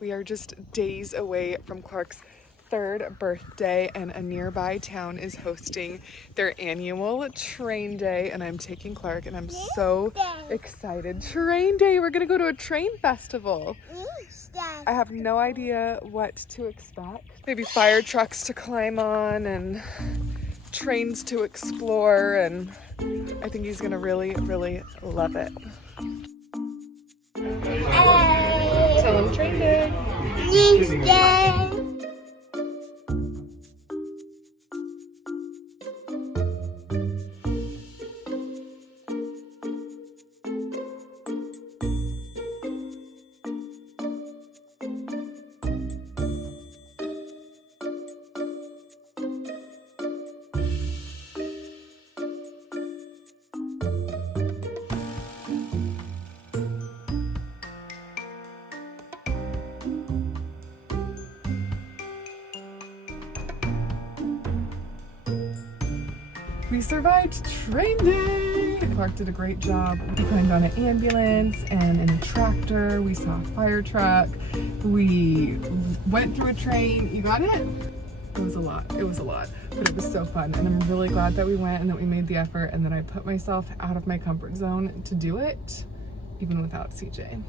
We are just days away from Clark's third birthday, and a nearby town is hosting their annual train day, and I'm taking Clark, and I'm so excited. Train day! We're gonna go to a train festival. I have no idea what to expect. Maybe fire trucks to climb on and trains to explore, and I think he's gonna really, really love it. Tell him train day. We survived train day! Clark did a great job. We climbed on an ambulance and in a tractor. We saw a fire truck. We went through a train. You got it? It was a lot. It was a lot, but it was so fun. And I'm really glad that we went and that we made the effort and that I put myself out of my comfort zone to do it, even without CJ.